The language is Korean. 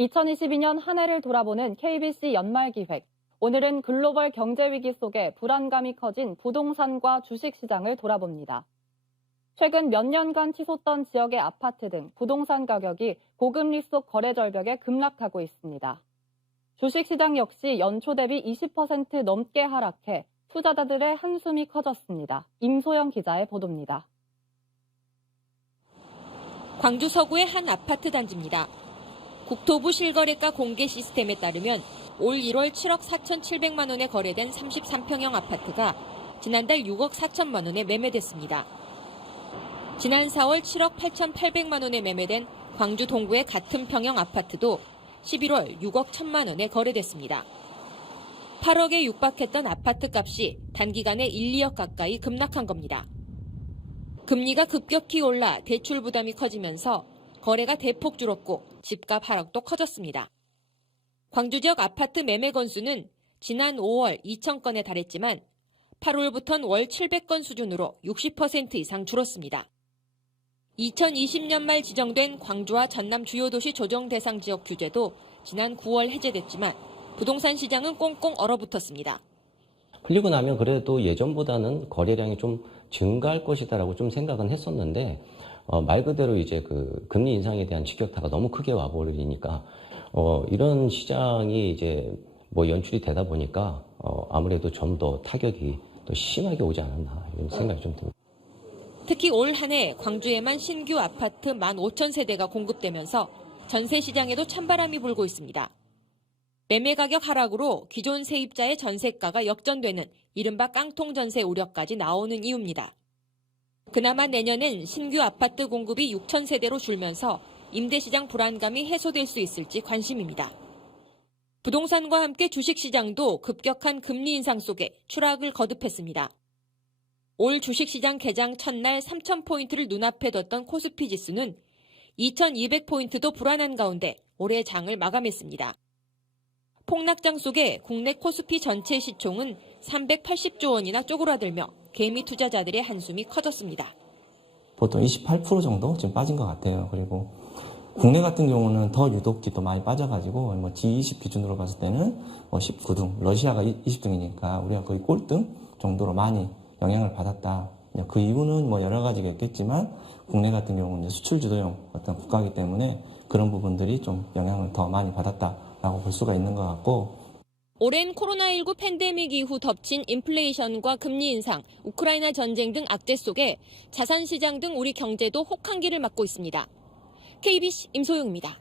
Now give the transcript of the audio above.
2022년 한 해를 돌아보는 KBC 연말기획. 오늘은 글로벌 경제 위기 속에 불안감이 커진 부동산과 주식시장을 돌아봅니다. 최근 몇 년간 치솟던 지역의 아파트 등 부동산 가격이 고금리 속 거래 절벽에 급락하고 있습니다. 주식시장 역시 연초 대비 20% 넘게 하락해 투자자들의 한숨이 커졌습니다. 임소영 기자의 보도입니다. 광주 서구의 한 아파트 단지입니다. 국토부 실거래가 공개 시스템에 따르면 올 1월 7억 4,700만 원에 거래된 33평형 아파트가 지난달 6억 4천만 원에 매매됐습니다. 지난 4월 7억 8,800만 원에 매매된 광주 동구의 같은 평형 아파트도 11월 6억 1천만 원에 거래됐습니다. 8억에 육박했던 아파트 값이 단기간에 1, 2억 가까이 급락한 겁니다. 금리가 급격히 올라 대출 부담이 커지면서 거래가 대폭 줄었고 집값 하락도 커졌습니다. 광주 지역 아파트 매매 건수는 지난 5월 2,000건에 달했지만 8월부터는 월 700건 수준으로 60% 이상 줄었습니다. 2020년 말 지정된 광주와 전남 주요 도시 조정 대상 지역 규제도 지난 9월 해제됐지만 부동산 시장은 꽁꽁 얼어붙었습니다. 풀리고 나면 그래도 예전보다는 거래량이 좀 증가할 것이다라고 좀 생각은 했었는데 말 그대로 이제 그 금리 인상에 대한 직격타가 너무 크게 와버리니까 이런 시장이 이제 뭐 연출이 되다 보니까 아무래도 좀 더 타격이 더 심하게 오지 않았나 이런 생각이 좀 듭니다. 특히 올 한 해 광주에만 신규 아파트 15,000세대가 공급되면서 전세 시장에도 찬바람이 불고 있습니다. 매매 가격 하락으로 기존 세입자의 전세가가 역전되는 이른바 깡통 전세 우려까지 나오는 이유입니다. 그나마 내년엔 신규 아파트 공급이 6,000세대로 줄면서 임대시장 불안감이 해소될 수 있을지 관심입니다. 부동산과 함께 주식시장도 급격한 금리 인상 속에 추락을 거듭했습니다. 올 주식시장 개장 첫날 3,000포인트를 눈앞에 뒀던 코스피 지수는 2,200포인트도 불안한 가운데 올해 장을 마감했습니다. 폭락장 속에 국내 코스피 전체 시총은 380조 원이나 쪼그라들며 개미 투자자들의 한숨이 커졌습니다. 보통 28% 정도 지금 빠진 것 같아요. 그리고 국내 같은 경우는 더 유독히 또 많이 빠져가지고 뭐 G20 기준으로 봤을 때는 19등, 러시아가 20등이니까 우리가 거의 꼴등 정도로 많이 영향을 받았다. 그 이유는 뭐 여러 가지가 있겠지만 국내 같은 경우는 수출 주도형 어떤 국가이기 때문에 그런 부분들이 좀 영향을 더 많이 받았다라고 볼 수가 있는 것 같고. 오랜 코로나19 팬데믹 이후 덮친 인플레이션과 금리 인상, 우크라이나 전쟁 등 악재 속에 자산 시장 등 우리 경제도 혹한기를 맞고 있습니다. KBC 임소영입니다.